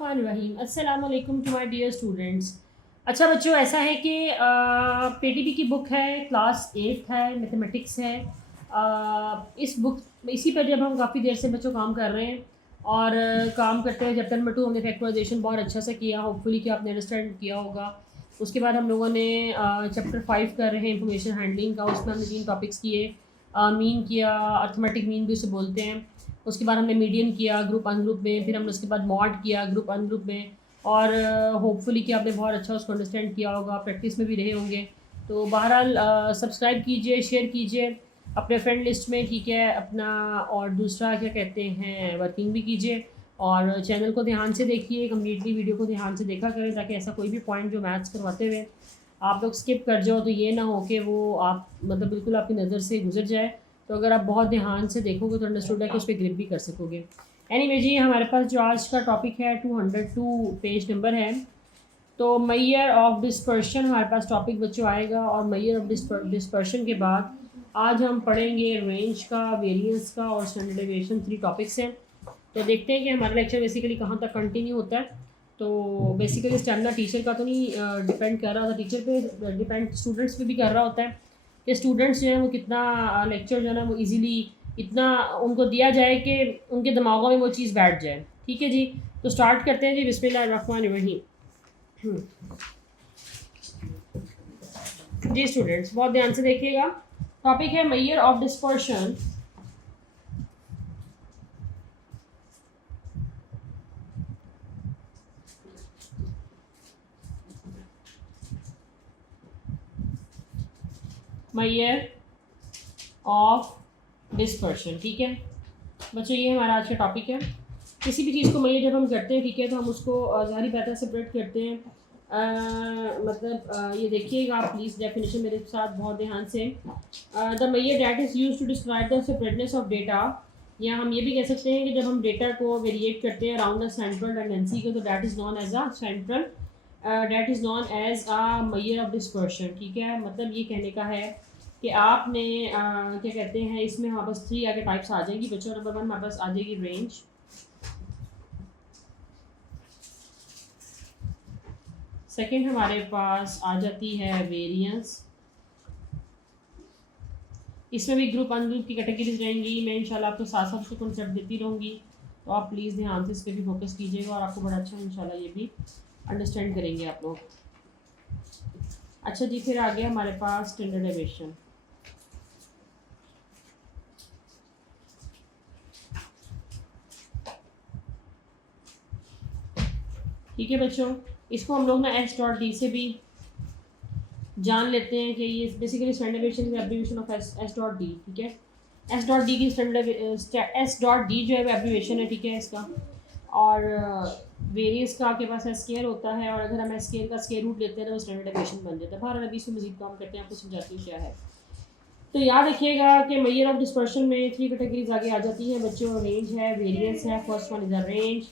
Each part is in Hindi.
बिस्मिल्लाहिर्रहमानिर्रहीम। अस्सलाम वालेकुम टू माय डियर स्टूडेंट्स। अच्छा बच्चों, ऐसा है कि पीटीबी की बुक है, क्लास 8 है, मैथमेटिक्स है। इस बुक इसी पर जब हम काफ़ी देर से बच्चों काम कर रहे हैं और काम करते हैं। चैप्टर नंबर 2 हमने फैक्टराइजेशन बहुत अच्छा से किया, होपफुली कि आपने अंडरस्टैंड किया होगा। उसके बाद हम लोगों ने चैप्टर 5 कर रहे हैं इंफॉर्मेशन हैंडलिंग का। उसमें हमने 3 टॉपिक्स किए। मीन किया, अर्थमेटिक मीन भी उसे बोलते हैं। उसके बाद हमने मीडियन किया ग्रुप अनग्रुप में, फिर हमने उसके बाद मॉड किया ग्रुप अनग्रुप में। और होपफुली कि आपने बहुत अच्छा उसको अंडरस्टैंड किया होगा, प्रैक्टिस में भी रहे होंगे। तो बहरहाल सब्सक्राइब कीजिए, शेयर कीजिए अपने फ्रेंड लिस्ट में, ठीक है अपना। और दूसरा क्या कहते हैं, वर्किंग भी कीजिए और चैनल को ध्यान से देखिए, कम्प्लीटली वीडियो को ध्यान से देखा करें, ताकि ऐसा कोई भी पॉइंट जो मैथ्स करवाते हुए आप लोग स्किप कर जाओ तो ये ना हो कि वो आप मतलब बिल्कुल आपकी नज़र से गुजर जाए। तो अगर आप बहुत ध्यान से देखोगे तो अंडरस्टूड है कि उस पर ग्रिप भी कर सकोगे। एनीवे जी, हमारे पास जो आज का टॉपिक है 202 पेज नंबर है। तो मैयर ऑफ डिस्पर्शन हमारे पास टॉपिक बच्चों आएगा। और मैयर ऑफ डिस्पर्शन के बाद आज हम पढ़ेंगे रेंज का, वेरिएंस का और स्टैंडर्ड डेविएशन। 3 टॉपिक्स हैं। तो देखते हैं कि हमारा लेक्चर बेसिकली कहाँ तक कंटिन्यू होता है। तो बेसिकली स्टैंडर्ड टीचर का तो नहीं डिपेंड कर रहा होता, टीचर पे डिपेंड स्टूडेंट्स पे भी कर रहा होता है कि स्टूडेंट्स जो है वो कितना लेक्चर जो है ना वो इजीली इतना उनको दिया जाए कि उनके दिमागों में वो चीज़ बैठ जाए। ठीक है जी, तो स्टार्ट करते हैं जी। बिस्मिल्लाहिर्रहमानिर्रहीम। जी स्टूडेंट्स बहुत ध्यान से देखिएगा। टॉपिक है Maihar of dispersion. Maihar of dispersion, ठीक है बच्चों, ये हमारा आज का टॉपिक है। किसी भी चीज़ को मैयर जब हम करते हैं, ठीक है, तो हम उसको ज़ाहिरी बात है सेपरेट करते हैं। ये देखिएगा आप प्लीज़ डेफिनेशन मेरे साथ बहुत ध्यान से। The measure that is use to describe the separateness of data. या हम ये भी कह सकते हैं कि जब हम डेटा को वेरिएट करते हैं अराउंड द सेंट्रल टेंडेंसी को, तो that is known as a central, that is known as a measure of dispersion. ठीक है, मतलब ये कहने का है कि आपने क्या कहते हैं, इसमें हमारे पास 3 आगे टाइप्स आ जाएंगी बच्चों। नंबर 1 हमारे पास आ जाएगी रेंज। सेकंड हमारे पास आ जाती है वेरिएंस। इसमें भी ग्रुप अनग्रुप की कैटेगरीज रहेंगी। मैं इंशाल्लाह आपको साथ साथ उसको कॉन्सेप्ट देती रहूँगी, तो आप प्लीज़ ध्यान से इस पर भी फोकस कीजिएगा और आपको बड़ा अच्छा इंशाल्लाह ये भी अंडरस्टैंड करेंगे आप लोग। अच्छा जी, फिर आ गया हमारे पास स्टैंडर्ड डेविएशन। ठीक है बच्चों, इसको हम लोग ना S.D से भी जान लेते हैं कि ये बेसिकली स्टैंडर्ड डेविएशन का एब्रीविएशन ऑफ S.D। ठीक है, S.D की स्टैंडर्ड S.D जो है वो एब्रीविएशन है, ठीक है इसका। और वेरियस का आपके पास स्केयर होता है, और अगर हम स्केयर का स्केयर रूट लेते हैं तो स्टैंडर्ड डेविएशन बन जाता है। बाहर अभी इसमें मजीद काम करते हैं, आपको समझाती हूँ क्या है। तो याद रखिएगा कि मैयर ऑफ डिस्पर्शन में 3 कैटेगरीज आगे आ जाती हैं बच्चों। रेंज है, वेरियंस है। First one is a range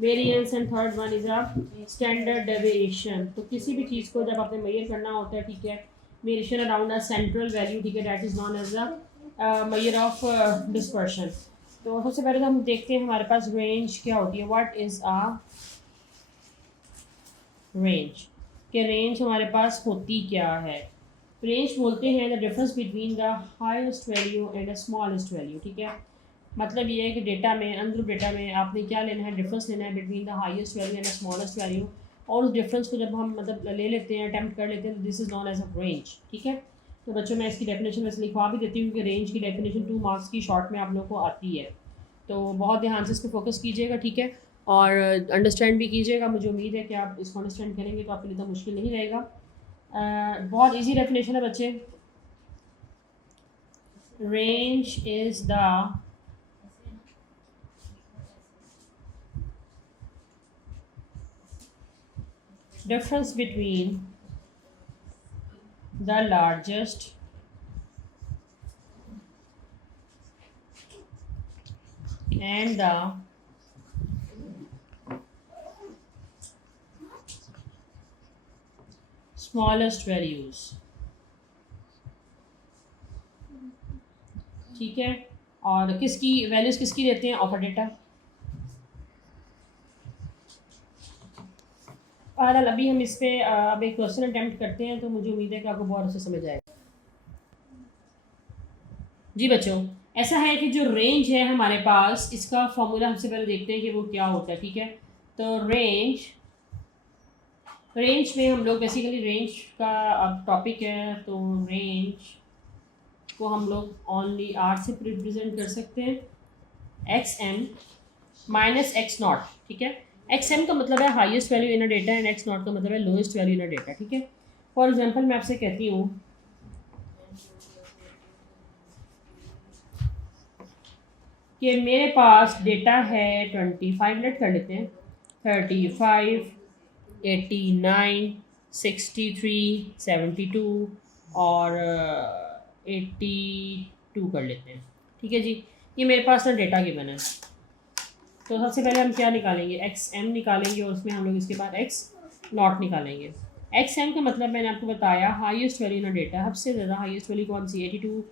variance and third one is a standard deviation. तो किसी भी चीज़ को जब आपने मैयर करना होता है, ठीक है, variation around a central value, ठीक है, that is known as a measure of dispersion. तो सबसे पहले तो हम देखते हैं हमारे पास रेंज क्या होती है। व्हाट इज अ रेंज, के रेंज हमारे पास होती क्या है। रेंज बोलते हैं the difference between the highest value and the smallest value. ठीक है, मतलब ये है कि डेटा में, अनग्रुप डेटा में आपने क्या लेना है, डिफरेंस लेना है between the highest value and the smallest value. और उस डिफरेंस को जब हम मतलब ले लेते हैं, अटैम्प्ट कर लेते हैं, तो this is known as a range. ठीक है, तो बच्चों मैं इसकी डेफिनेशन वैसे लिखवा भी देती हूँ कि रेंज की डेफिनेशन 2 मार्क्स की शॉर्ट में आप लोगों को आती है। तो बहुत ध्यान से इस पर फोकस कीजिएगा, ठीक है, और अंडरस्टैंड भी कीजिएगा। मुझे उम्मीद है कि आप इसको अंडरस्टैंड करेंगे तो आपके लिए इतना मुश्किल नहीं रहेगा। बहुत इजी डेफिनेशन है बच्चे। Range is the difference between the largest and the smallest values। ठीक है, और किसकी वैल्यूज किसकी देते हैं, ऑफ अ डेटा। बहरहाल अभी हम इस पे अब एक क्वेश्चन अटैम्प्ट करते हैं, तो मुझे उम्मीद है कि आपको बहुत अच्छे समझ आएगा। जी बच्चों, ऐसा है कि जो रेंज है हमारे पास, इसका फॉर्मूला हमसे पहले देखते हैं कि वो क्या होता है। ठीक है, तो रेंज में हम लोग बेसिकली रेंज का अब टॉपिक है, तो रेंज को हम लोग ओनली आर से रिप्रेजेंट कर सकते हैं, X M minus X naught. ठीक है, एक्स एम का मतलब है highest value in a data and X naught का मतलब है lowest value in a data. ठीक है, फॉर एग्जांपल मैं आपसे कहती हूँ कि मेरे पास डेटा है 25, लेट कर लेते हैं 35, 89, 63, 72 और 82 कर लेते हैं। ठीक है जी, ये मेरे पास ना डेटा गिवन है। तो सबसे पहले हम क्या निकालेंगे, एक्स एम निकालेंगे और उसमें हम लोग इसके बाद एक्स नॉट निकालेंगे। एक्स एम का मतलब मैंने आपको बताया हाईएस्ट वैल्यू इन डेटा, सबसे ज़्यादा हाईएस्ट वैल्यू कौन सी, 82,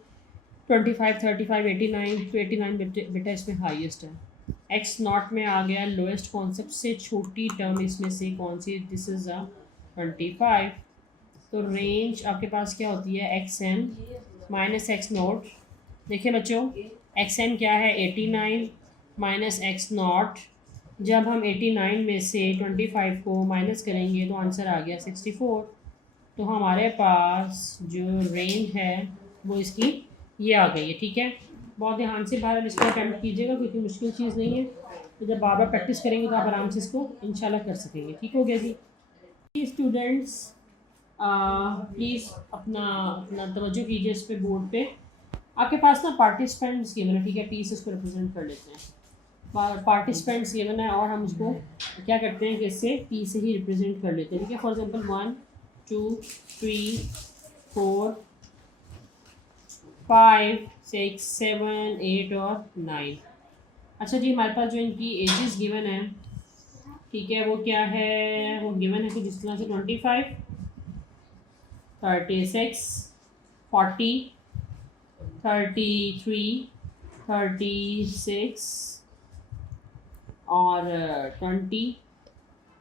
25, 35, 89, तो 89 बेटा इसमें हाईएस्ट है। एक्स नॉट में आ गया लोएस्ट कौन, सबसे छोटी टर्म इसमें से कौन सी, दिस इज अ 25। तो रेंज आपके पास क्या होती है, X M minus X naught. देखिए बच्चों, एक्स एम क्या है 89 माइनस एक्स नॉट। जब हम 89 में से 25 को माइनस करेंगे तो आंसर आ गया 64। तो हमारे पास जो रेंज है वो इसकी ये आ गई है। ठीक है, बहुत ध्यान से बार इसको अटैम्प्ट कीजिएगा, क्योंकि मुश्किल चीज़ नहीं है। तो जब बार बार प्रैक्टिस करेंगे तो आप आराम से इसको इंशाल्लाह कर सकेंगे। ठीक हो गया जी। स्टूडेंट्स प्लीज़ अपना अपना तवज्जो कीजिए इस पे, बोर्ड पे आपके पास ना पार्टिसिपेंट्स गिवन है। ठीक है, पी से इसको रिप्रेजेंट कर लेते हैं, पार्टिसिपेंट्स गिवन है और हम उसको क्या करते हैं कि इससे पी से ही रिप्रेजेंट कर लेते हैं। ठीक है, फॉर एग्जांपल 1, 2, 3, 4, 5, 6, 7, 8 और 9। अच्छा जी, हमारे पास जो इनकी एजेस गिवन है, ठीक है, वो क्या है, वो गिवन है कुछ इस तरह से 25, 36, 40, 33, 36 और 20,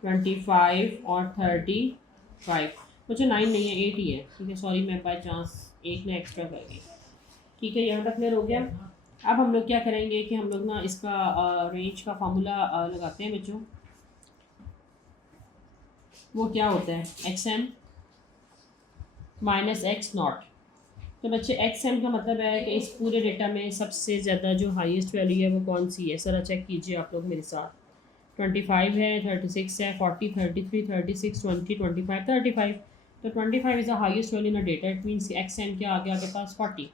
25 और 35। मुझे 9 नहीं है, 8 ही है। ठीक है, सॉरी मैं बाई चांस एक ने एक्स्ट्रा कर गई। ठीक है, यहाँ तक क्लियर हो गया। अब हम लोग क्या करेंगे कि हम लोग ना इसका रेंज का फार्मूला लगाते हैं बच्चों। वो क्या होता है, X M minus X naught. तो बच्चे एक्स एम का मतलब है कि इस पूरे डेटा में सबसे ज़्यादा जो हाईएस्ट वैल्यू है वो कौन सी है, ज़रा चेक कीजिए आप लोग मेरे साथ। 25 है, 36 है, 40, 33, 36, 20, 25, 35। तो 25 is the highest value in a data, it means X M क्या आ गया आपके पास 40।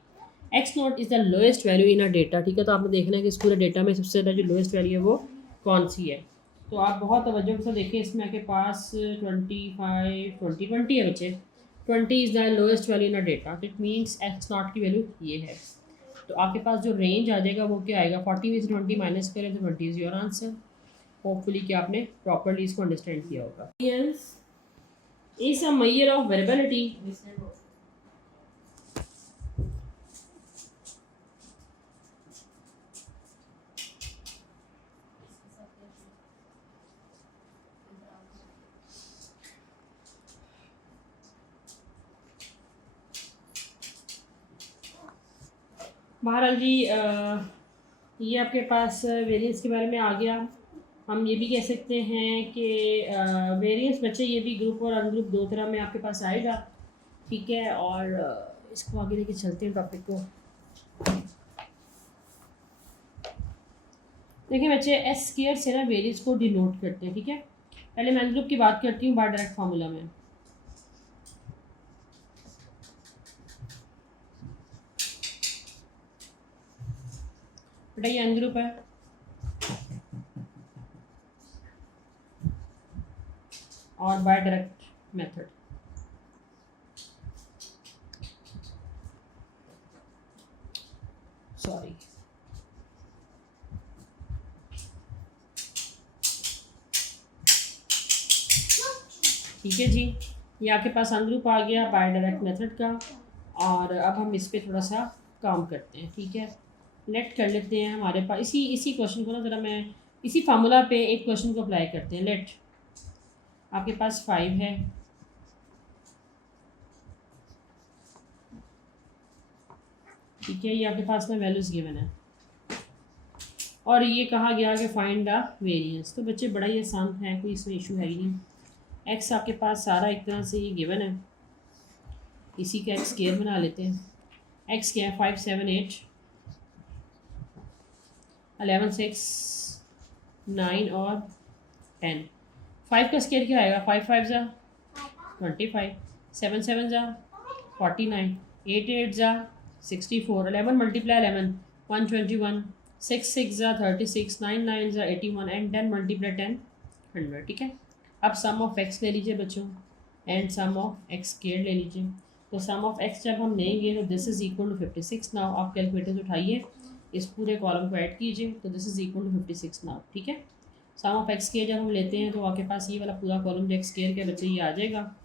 X naught is the lowest value in a data. ठीक है, तो आपने देखना है कि इस पूरे डेटा में सबसे ज़्यादा जो लोएस्ट वैल्यू है वो कौन सी है। तो आप बहुत तवज्जो से देखें, इसमें आपके पास 25, 20, 20 है बच्चे। 20 is the lowest value in a data, it means x not की वैल्यू ये है। तो आपके पास जो रेंज आ जाएगा वो क्या आएगा, 40 में से 20 माइनस करें तो 20 इज़ योर आंसर। होपफुली कि आपने प्रॉपरली इसको अंडरस्टैंड किया होगा। Is a measure of variability. बहरहाल जी, ये आपके पास वेरिएंस के बारे में आ गया। हम ये भी कह सकते हैं कि वेरिएंस बच्चे ये भी ग्रुप और अनग्रुप दो तरह में आपके पास आएगा। ठीक है, और इसको आगे लेके चलते हैं टॉपिक को। देखिए बच्चे, एस स्क्वायर से ना वेरिएंस को डिनोट करते हैं। ठीक है, पहले मैं अनग्रुप की बात करती हूँ बाय डायरेक्ट फार्मूला में। बेटा ये अनग्रुप है और बाय डायरेक्ट मेथड। सॉरी, ठीक है जी, ये आपके पास अनग्रुप आ गया बाय डायरेक्ट मेथड का। और अब हम इस पर थोड़ा सा काम करते हैं। ठीक है, लेट कर लेते हैं हमारे पास इसी इसी क्वेश्चन को ना, ज़रा मैं इसी फार्मूला पे एक क्वेश्चन को अप्लाई करते हैं। लेट आपके पास 5 है, ठीक है, ये आपके पास में वैल्यूज़ गिवन है और ये कहा गया कि फाइंड द वेरिएंस। तो बच्चे बड़ा ही आसान है, कोई इसमें इशू है ही नहीं। एक्स आपके पास सारा एक तरह से ये गिवन है, इसी का एक्स स्क्वायर बना लेते हैं। एक्स क्या है, 5 7 8 11 6 9 और 10। 5 का स्क्वायर क्या आएगा, 5 5 ज़ा 25, 7 7 ज़ा 49, 8 8 ज़ा 64, 11 मल्टीप्लाई 11 121, 6 6 ज़ा 36, 9 9 ज़ा 81 एंड 10 मल्टीप्लाई 10 100। ठीक है, अब सम ऑफ एक्स ले लीजिए बच्चों and sum of x square ले लीजिए। तो सम ऑफ एक्स जब हम लेंगे तो this is equal to 56। Now आप कैलकुलेटर उठाइए, इस पूरे कॉलम को ऐड कीजिए तो this is equal to 56 now. ठीक है, सम ऑफ एक्स स्क्वायर जब हम लेते हैं तो आपके पास ये वाला पूरा कॉलम जो एक्स स्क्वायर के बच्चे ये आ जाएगा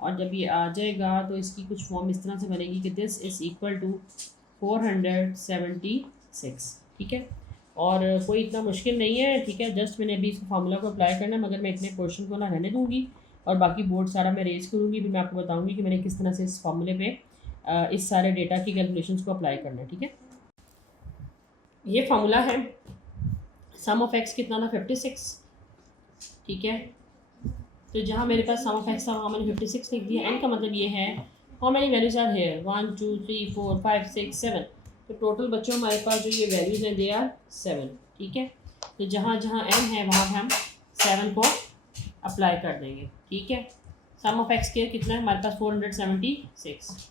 और जब ये आ जाएगा तो इसकी कुछ फॉर्म इस तरह से बनेगी कि दिस इज़ इक्वल टू 476। ठीक है, और कोई इतना मुश्किल नहीं है। ठीक है, जस्ट मैंने अभी इस फार्मूला को अप्लाई करना है, मगर मैं इतने पोर्शन को ना रहने दूँगी और बाकी बोर्ड सारा मैं रेज करूँगी, फिर मैं आपको बताऊँगी कि मैंने किस तरह से इस फार्मूले पे इस सारे डेटा की कैलकुलेशंस को अप्लाई करना है। ठीक है, ये फार्मूला है, सम ऑफ एक्स कितना था 56। ठीक है, तो जहाँ मेरे पास सम ऑफ एक्स था वहाँ मैंने 56 लिख दिया। एन का मतलब ये है how many values are here, 1 2 3 4 5 6 7। तो टोटल बच्चों हमारे पास जो ये वैल्यूज हैं दे आर 7। ठीक है, तो जहाँ जहाँ एन है वहाँ पे हम 7 को अप्लाई कर देंगे। ठीक है, सम ऑफ एक्स स्क्वायर कितना है हमारे पास 476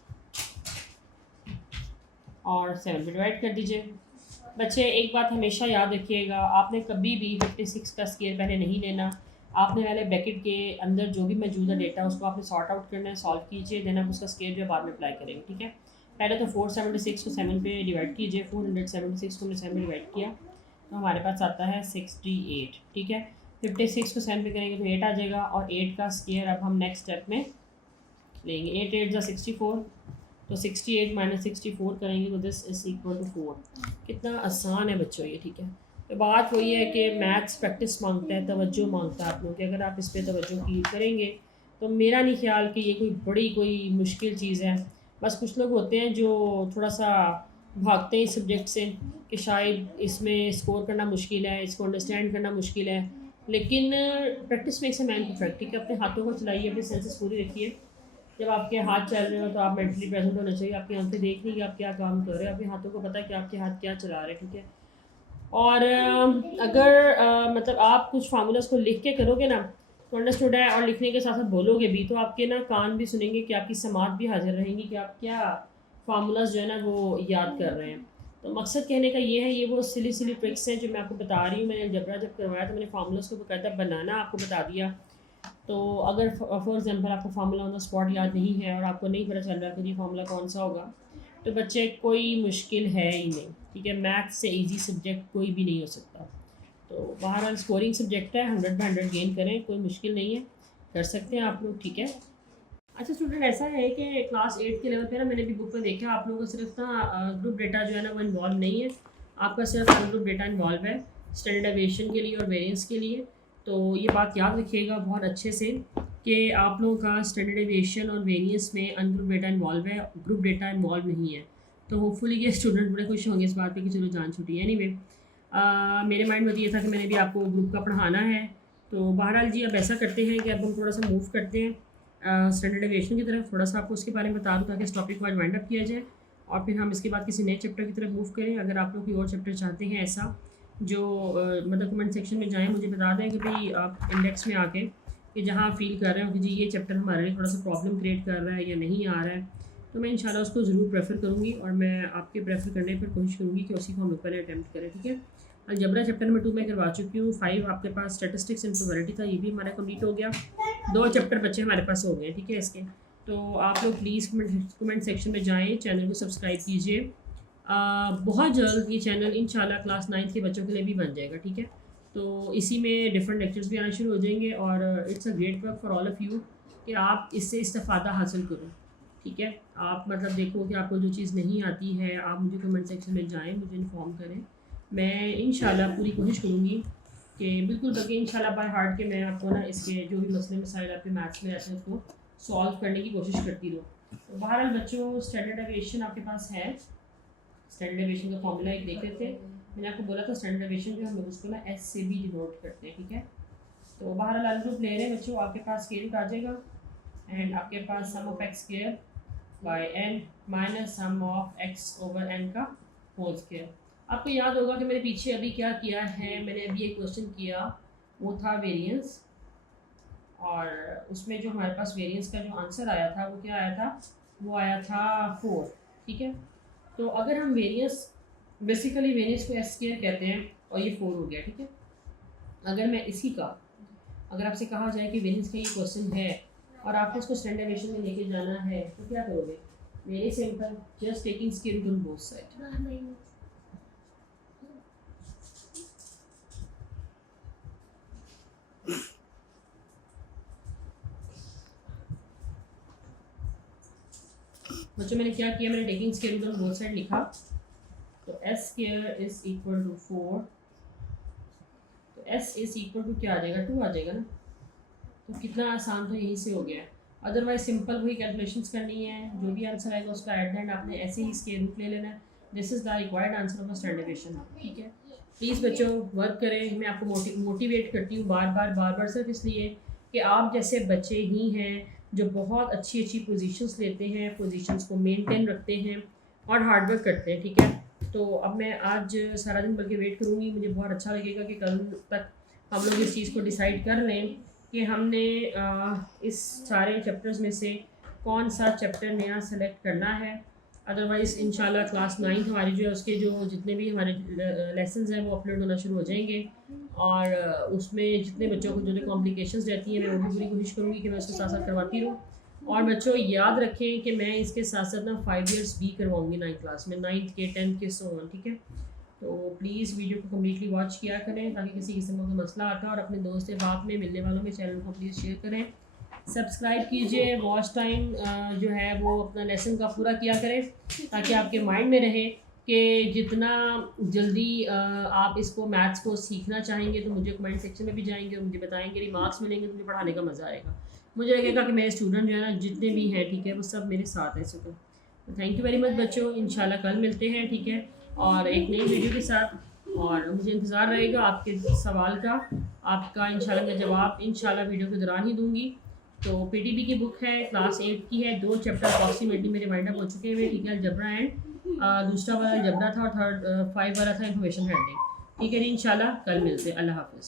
और 7 पे डिवाइड कर दीजिए। बच्चे एक बात हमेशा याद रखिएगा, आपने कभी भी 56 का स्क्वायर पहले नहीं लेना। आपने पहले ब्रैकेट के अंदर जो भी मौजूदा डेटा उसको आपने सॉर्ट आउट करना है, सॉल्व कीजिए, देन आप उसका स्क्वायर जो है बाद में अप्लाई करेंगे। ठीक है, पहले तो 476 को 7 पे डिवाइड कीजिए, 476 को हमने 7 पे डिवाइड किया तो हमारे पास आता है 68। ठीक है, 56 को 7 पे करेंगे तो 8 आ जाएगा और 8 का स्क्वायर अब हम नेक्स्ट स्टेप में लेंगे। 8 8 ज़ा 64, तो 68 माइनस 64 करेंगे तो दिस इज़ इक्वल टू 4। कितना आसान है बच्चों ये। ठीक है, तो बात वही है कि मैथ्स प्रैक्टिस मांगता है, तवज्जो मांगता है आप लोग कि अगर आप इस पर तवज्जो की करेंगे तो मेरा नहीं ख्याल कि ये कोई बड़ी कोई मुश्किल चीज़ है। बस कुछ लोग होते हैं जो थोड़ा सा भागते हैं इस सब्जेक्ट से कि शायद इसमें स्कोर करना मुश्किल है, इसको अंडरस्टैंड करना मुश्किल है, लेकिन practice makes a man perfect. ठीक है, अपने हाथों को चलाइए, अपने सेंसेस पूरी रखिए। जब आपके हाथ चल रहे हो तो आप मेंटली प्रेजेंट होना चाहिए, आपकी आंखें देख रही कि आप क्या काम कर रहे हो, आपके हाथों को पता है कि आपके हाथ क्या चला रहे हैं। ठीक है, और अगर मतलब आप कुछ फार्मूलाज को लिख के करोगे ना तो अंडरस्टूड है, और लिखने के साथ साथ बोलोगे भी तो आपके ना कान भी सुनेंगे कि आपकी समात भी हाजिर रहेंगी कि आप क्या फार्मूलाज जो है ना वो याद कर रहे हैं। तो मकसद कहने का ये है, ये वो सिली सिली ट्रिक्स हैं जो मैं आपको बता रही हूँ। मैंने अलजबरा जब करवाया तो मैंने फार्मूलाज को बाकायदा बनाना आपको बता दिया। तो अगर फॉर एग्जांपल आपको फार्मूला ऑन द स्पॉट याद नहीं है और आपको नहीं पता चल रहा कि ये फार्मूला कौन सा होगा, तो बच्चे कोई मुश्किल है ही नहीं। ठीक है, मैथ से इजी सब्जेक्ट कोई भी नहीं हो सकता। तो बहरहाल स्कोरिंग सब्जेक्ट है, 100 बाई 100 गेन करें, कोई मुश्किल नहीं है, कर सकते हैं आप लोग। ठीक है, अच्छा स्टूडेंट, ऐसा है कि क्लास 8 के लेवल पे ना मैंने भी बुक में देखा आप लोगों का सिर्फ ना ग्रुप डेटा जो है ना वो इन्वॉल्व नहीं है, आपका सिर्फ अनग्रुप डेटा इन्वॉल्व है स्टैंडर्ड डेविएशन के लिए और वेरिएंस के लिए। तो ये बात याद रखिएगा बहुत अच्छे से कि आप लोगों का स्टैंडर्ड डेविएशन और वेरिएंस में अनग्रुप डेटा इन्वॉल्व है, ग्रुप डेटा इन्वॉल्व नहीं है। तो होपफुली ये स्टूडेंट बड़े खुश होंगे इस बात पे कि चलो जान छूटी है। एनीवे मेरे माइंड में तो ये था कि मैंने भी आपको ग्रुप का पढ़ाना है। तो बहरहाल जी अब ऐसा करते हैं कि अब हम थोड़ा सा मूव करते हैं स्टैंडर्ड डेविएशन की तरफ, थोड़ा सा आपको उसके बारे में बता दूँ ताकि इस टॉपिक को आज वाइंड अप किया जाए और फिर हम इसके बाद किसी नए चैप्टर की तरफ मूव करें। अगर आप लोग कोई और चैप्टर चाहते हैं ऐसा जो मतलब कमेंट सेक्शन में जाएं, मुझे बता दें कि भाई आप इंडेक्स में आके कि जहाँ फील कर रहे हो कि जी ये चैप्टर हमारे लिए थोड़ा सा प्रॉब्लम क्रिएट कर रहा है या नहीं आ रहा है, तो मैं इंशाल्लाह उसको ज़रूर प्रेफर करूँगी और मैं आपके प्रेफर करने पर कोशिश करूँगी कि उसी को हम लोग पहले अटैम्प्ट करें। ठीक है, अलजबरा चैप्टर नंबर 2 मैं करवा चुकी हूँ, 5 आपके पास स्टैटिस्टिक्स एंड प्रोबेबिलिटी था, ये भी हमारा कंप्लीट हो गया, 2 चैप्टर बच्चे हमारे पास हो गए। ठीक है, इसके तो आप लोग प्लीज़ कमेंट सेक्शन में जाएँ, चैनल को सब्सक्राइब कीजिए। बहुत जल्द ये चैनल इंशाल्लाह क्लास 9 के बच्चों के लिए भी बन जाएगा। ठीक है, तो इसी में डिफरेंट लेक्चर्स भी आना शुरू हो जाएंगे और it's a great work for all of you कि आप इससे इस्तेफ़ादा हासिल करो। ठीक है, आप मतलब देखो कि आपको जो चीज़ नहीं आती है आप मुझे कमेंट सेक्शन में जाएं, मुझे इन्फॉर्म करें, मैं इंशाल्लाह पूरी कोशिश करूँगी कि बिल्कुल बल्कि इंशाल्लाह बाय हार्ट के मैं आपको ना इसके जो भी मसले मसाइल आपके मैथ्स में रहते हैं उसको सॉल्व करने की कोशिश करती रहूँ। तो बहरहाल बच्चों, स्टैंडर्ड डेविएशन आपके पास है। स्टैंडर्ड डेविएशन का फॉर्मूला एक देख लेते हैं। मैंने आपको बोला था स्टैंडर्ड डेविएशन जो हम लोग उसको ना एस से भी डिनोट करते हैं, ठीक है। तो बहरहाल अलग ले रहे हैं बच्चों, आपके पास स्केल आ जाएगा एंड आपके पास sum of x square by n minus sum of x over n का होल स्क्वायर। आपको याद होगा कि मैंने पीछे अभी क्या किया है, मैंने अभी एक क्वेश्चन किया, वो था वेरिएंस, और उसमें जो हमारे पास वेरिएंस का जो आंसर आया था वो क्या आया था, वो आया था 4, ठीक है। तो अगर हम वेरिएंस, बेसिकली वेरिएंस को एस स्क्वायर कहते हैं और ये 4 हो गया, ठीक है। अगर मैं इसी का, अगर आपसे कहा जाए कि वेरिएंस का ये क्वेश्चन है और आपको उसको स्टैंडर्ड डेविएशन में लेके जाना है तो क्या करोगे? Very simple, just taking square root on both side. बच्चों मैंने क्या किया, मैंने taking square root on both side लिखा, तो S square is equal to 4, तो एस इज इक्वल टू क्या आ जाएगा, 2 आ जाएगा ना। तो कितना आसान तो यहीं से हो गया है। अदरवाइज सिंपल वही कैलकुलेशंस करनी है, जो भी आंसर आएगा उसका एट द एंड आपने ऐसे ही स्क्वायर रूट ले लेना है। This is the required answer of the standard deviation, ठीक है। प्लीज़ बच्चों वर्क करें, मैं आपको मोटिवेट करती हूँ बार बार सिर्फ इसलिए कि आप जैसे बच्चे ही हैं जो बहुत अच्छी अच्छी पोजीशंस लेते हैं, पोजीशंस को मेंटेन रखते हैं और हार्डवर्क करते हैं, ठीक है। तो अब मैं आज सारा दिन बल्कि वेट करूँगी, मुझे बहुत अच्छा लगेगा कि कल तक हम लोग इस चीज़ को डिसाइड कर लें कि हमने इस सारे चैप्टर्स में से कौन सा चैप्टर नया सेलेक्ट करना है। अदरवाइज़ इंशाल्लाह क्लास 9 हमारी जो है उसके जो जितने भी हमारे लेसन्स हैं वो अपलोड होना शुरू हो जाएंगे, और उसमें जितने बच्चों को जो जो कॉम्प्लिकेशंस रहती हैं मैं वो भी पूरी कोशिश करूँगी कि मैं उसके साथ साथ करवाती रहूँ। और बच्चों याद रखें कि मैं इसके साथ साथ ना 5 ईयर्स भी करवाऊँगी 9th क्लास में, 9th के 10th के सो ऑन, ठीक है। तो प्लीज़ वीडियो को कम्प्लीटली वॉच किया करें ताकि किसी किस्म का मसला आता है, और अपने दोस्त बाप में मिलने वालों के चैनल को प्लीज़ शेयर करें, सब्सक्राइब कीजिए, वॉच टाइम जो है वो अपना लेसन का पूरा किया करें ताकि आपके माइंड में रहे कि जितना जल्दी आप इसको मैथ्स को सीखना चाहेंगे तो मुझे कमेंट सेक्शन में भी जाएंगे और मुझे बताएंगे, रिमार्क्स मिलेंगे तो मुझे पढ़ाने का मज़ा आएगा। मुझे लगेगा कि मेरे स्टूडेंट जो है ना जितने भी हैं, ठीक है, वो सब मेरे साथ हैं इस वक्त। तो थैंक यू वेरी मच बच्चों, इंशाल्लाह कल मिलते हैं, ठीक है, और एक नई वीडियो के साथ। और मुझे इंतज़ार रहेगा आपके सवाल का, आपका इंशाल्लाह मैं जवाब इंशाल्लाह वीडियो के दौरान ही दूंगी। तो पीटीबी की बुक है, क्लास 8 की है, 2 चैप्टर अप्रॉक्सीमेटली मेरे वाइंड अप हो चुके हैं, ठीक है। अलजबरा एंड दूसरा वाला अलजबरा था और थर्ड 5 वाला था इंफॉर्मेशन हैंडलिंग, ठीक है जी। इंशाल्लाह कल मिलते हैं, अल्लाह हाफ़िज़।